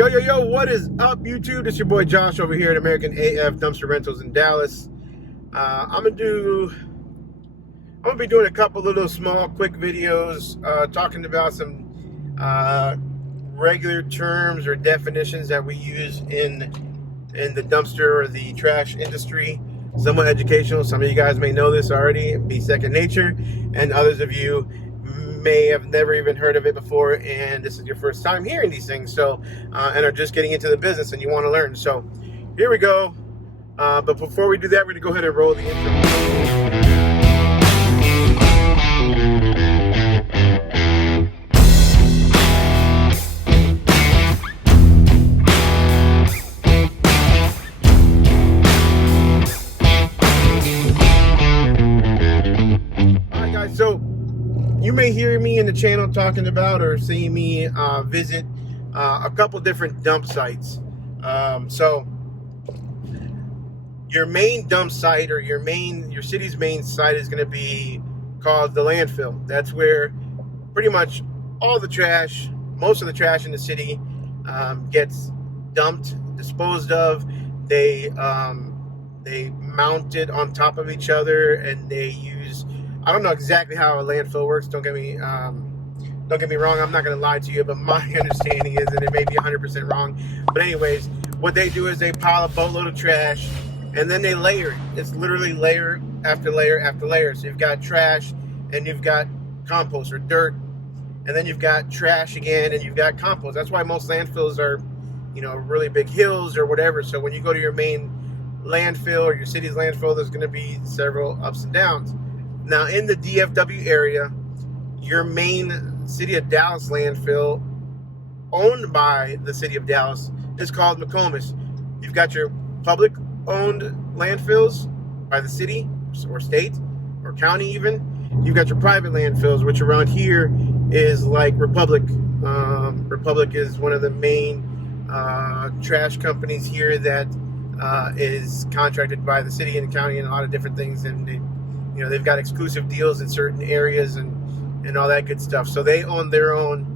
Yo, what is up, YouTube? This is your boy Josh over here at American AF Dumpster Rentals in Dallas. I'm gonna be doing a couple little small quick videos talking about some regular terms or definitions that we use in the dumpster or the trash industry. Somewhat educational. Some of you guys may know this already, be second nature, and others of you may have never even heard of it before, and this is your first time hearing these things, so and are just getting into the business and you want to learn. So here we go. But before we do that, we're gonna go ahead and roll the intro. So you may hear me in the channel talking about or seeing me visit a couple different dump sites. So your main dump site or your city's main site is going to be called the landfill. That's where pretty much all the trash, most of the trash in the city gets dumped, disposed of. They mount it on top of each other, and they use, I don't know exactly how a landfill works. Don't get me wrong. I'm not going to lie to you, but my understanding is, and it may be 100% wrong, but anyways, what they do is they pile a boatload of trash, and then they layer it. It's literally layer after layer after layer. So you've got trash, and you've got compost or dirt, and then you've got trash again, and you've got compost. That's why most landfills are, really big hills or whatever. So when you go to your main landfill or your city's landfill, there's going to be several ups and downs. Now, in the DFW area, your main City of Dallas landfill, owned by the City of Dallas, is called McComas. You've got your public-owned landfills by the city or state or county even. You've got your private landfills, which around here is like Republic. Republic is one of the main trash companies here that is contracted by the city and the county and a lot of different things, and they've got exclusive deals in certain areas and all that good stuff. So they own their own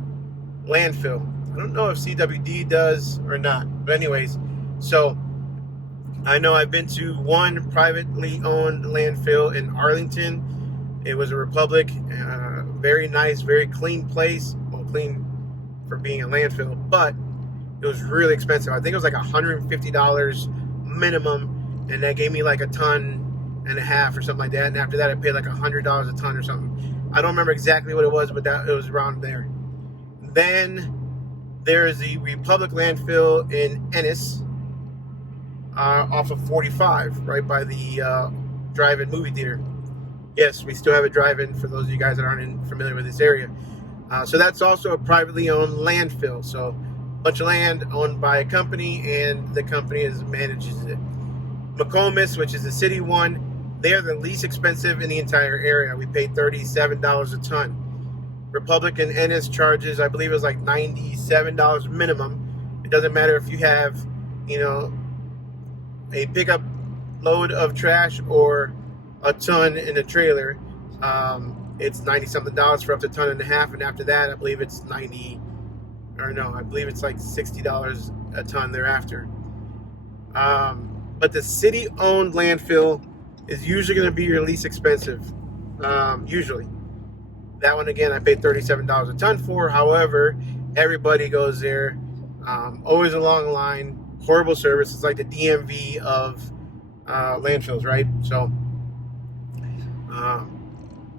landfill. I don't know if CWD does or not. But anyways, so I know I've been to one privately owned landfill in Arlington. It was a Republic. Very nice, very clean place. Well, clean for being a landfill, but it was really expensive. I think it was like $150 minimum, and that gave me like a ton and a half or something like that, and after that I paid like $100 a ton or something. I don't remember exactly what it was, but it was around there. Then there's the Republic landfill in Ennis, off of 45, right by the drive-in movie theater. Yes, we still have a drive-in for those of you guys that aren't familiar with this area. So that's also a privately owned landfill. So a bunch of land owned by a company, and the company manages it. McComas, which is the city one, they're the least expensive in the entire area. We paid $37 a ton. Republic and Ennis charges, I believe it was like $97 minimum. It doesn't matter if you have, a pickup load of trash or a ton in a trailer. It's $90-something for up to a ton and a half, and after that, I believe it's I believe it's like $60 a ton thereafter. But the city-owned landfill is usually going to be your least expensive. Usually. That one, again, I paid $37 a ton for. However, everybody goes there. Always a long line. Horrible service. It's like the DMV of landfills, right? So,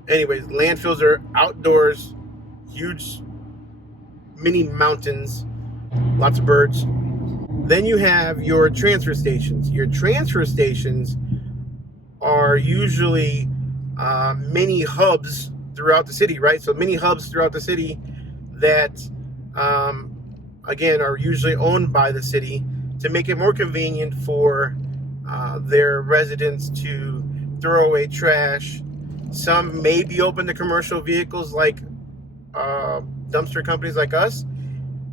anyways, landfills are outdoors. Huge mini mountains. Lots of birds. Then you have your transfer stations. Your transfer stations are usually mini hubs throughout the city, right? So mini hubs throughout the city that, again, are usually owned by the city to make it more convenient for their residents to throw away trash. Some may be open to commercial vehicles like dumpster companies like us,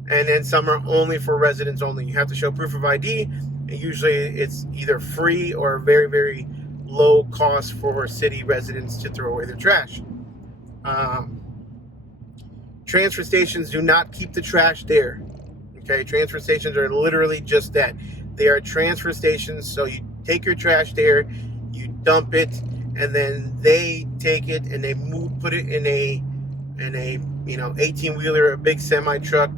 and then some are only for residents only. You have to show proof of ID, and usually it's either free or very, very low cost for city residents to throw away their trash. Transfer stations do not keep the trash there. Okay, transfer stations are literally just that. They are transfer stations, so you take your trash there, you dump it, and then they take it and they put it in a 18-wheeler, a big semi truck,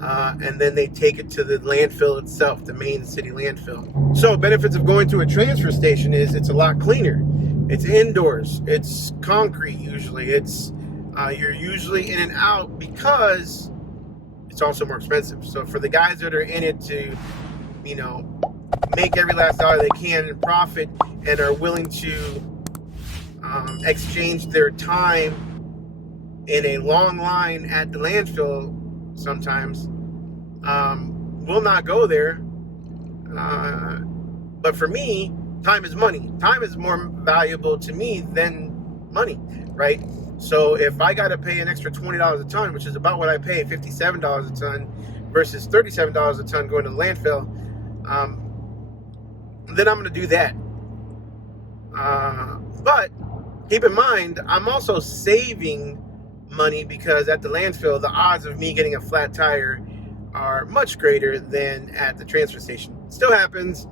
and then they take it to the landfill itself, the main city landfill. So benefits of going to a transfer station is it's a lot cleaner. It's indoors. It's concrete usually. It's you're usually in and out because it's also more expensive. So for the guys that are in it to, make every last dollar they can and profit, and are willing to exchange their time in a long line at the landfill sometimes, will not go there. But for me, time is money. Time is more valuable to me than money, right? So if I got to pay an extra $20 a ton, which is about what I pay, $57 a ton versus $37 a ton going to the landfill, then I'm going to do that. But keep in mind, I'm also saving money because at the landfill, the odds of me getting a flat tire are much greater than at the transfer station. Still happens,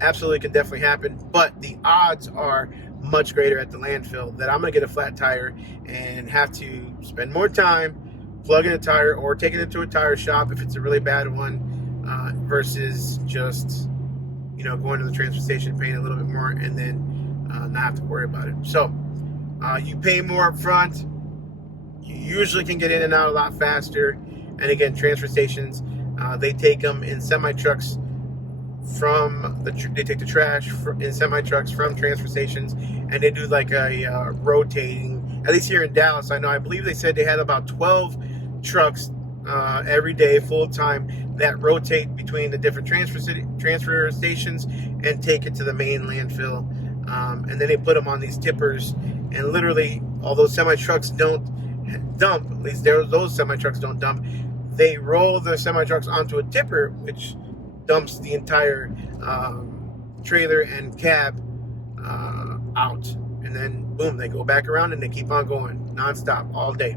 absolutely can definitely happen, but the odds are much greater at the landfill that I'm going to get a flat tire and have to spend more time plugging a tire or taking it to a tire shop if it's a really bad one, versus just, going to the transfer station, paying a little bit more, and then not have to worry about it. So you pay more up front. You usually can get in and out a lot faster. And again, transfer stations, they take them in semi-trucks they take the trash in semi-trucks from transfer stations, and they do like a rotating, at least here in Dallas, I believe they said they had about 12 trucks every day, full time, that rotate between the different transfer stations and take it to the main landfill. And then they put them on these tippers, and literally, although semi-trucks don't dump, at least those semi-trucks don't dump, they roll the semi-trucks onto a tipper, which dumps the entire trailer and cab out. And then, boom, they go back around and they keep on going nonstop all day.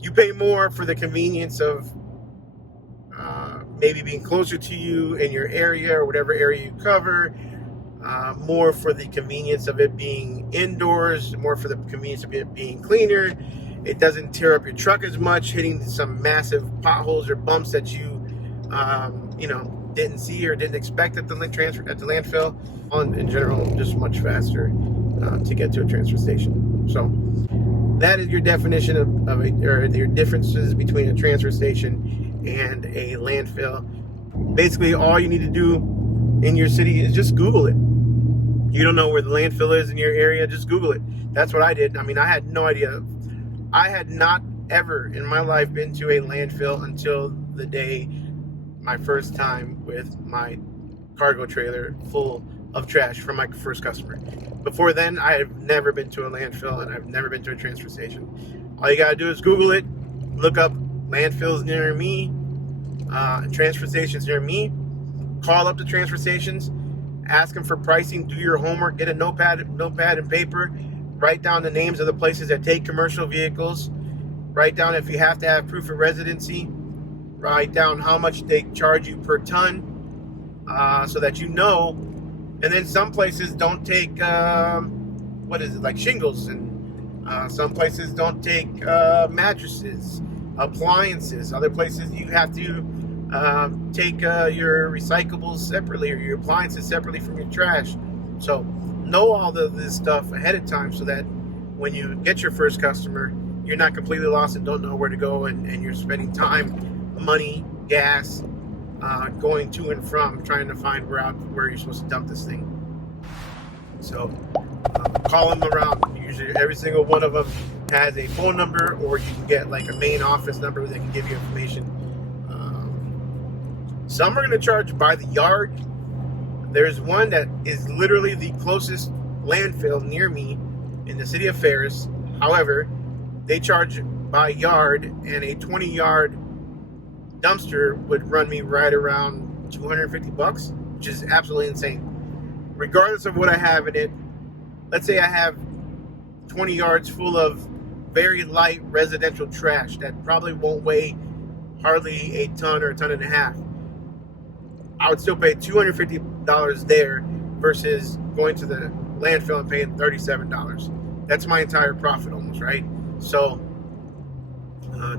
You pay more for the convenience of maybe being closer to you in your area or whatever area you cover, more for the convenience of it being indoors, more for the convenience of it being cleaner. It doesn't tear up your truck as much, hitting some massive potholes or bumps that you didn't see or didn't expect at the landfill. In general, just much faster to get to a transfer station. So that is your definition or your differences between a transfer station and a landfill. Basically, all you need to do in your city is just Google it. You don't know where the landfill is in your area, just Google it. That's what I did. I had no idea. I had not ever in my life been to a landfill until the day, my first time with my cargo trailer full of trash from my first customer. Before then, I have never been to a landfill, and I've never been to a transfer station. All you gotta do is Google it, look up landfills near me, transfer stations near me, call up the transfer stations, ask them for pricing, do your homework, get a notepad and paper, write down the names of the places that take commercial vehicles, write down if you have to have proof of residency, write down how much they charge you per ton, so that you know. And then some places don't take like shingles, and some places don't take mattresses, appliances. Other places you have to take your recyclables separately or your appliances separately from your trash. So know all of this stuff ahead of time so that when you get your first customer, you're not completely lost and don't know where to go, and you're spending time, money, gas, going to and from, trying to find where you're supposed to dump this thing. So call them around. Usually every single one of them has a phone number, or you can get like a main office number where they can give you information. Some are going to charge by the yard. There's one that is literally the closest landfill near me in the city of Ferris. However, they charge by yard, and a 20-yard dumpster would run me right around $250, which is absolutely insane. Regardless of what I have in it, let's say I have 20 yards full of very light residential trash that probably won't weigh hardly a ton or a ton and a half, I would still pay $250 there versus going to the landfill and paying $37. That's my entire profit almost, right? So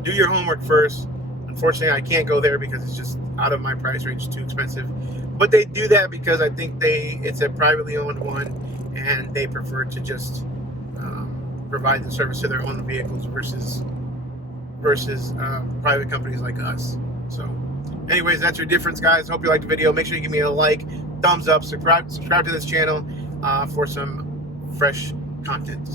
do your homework first. Unfortunately, I can't go there because it's just out of my price range, too expensive. But they do that because I think it's a privately owned one, and they prefer to just provide the service to their own vehicles versus private companies like us. So anyways, that's your difference, guys. Hope you liked the video. Make sure you give me a like, thumbs up, subscribe to this channel for some fresh content.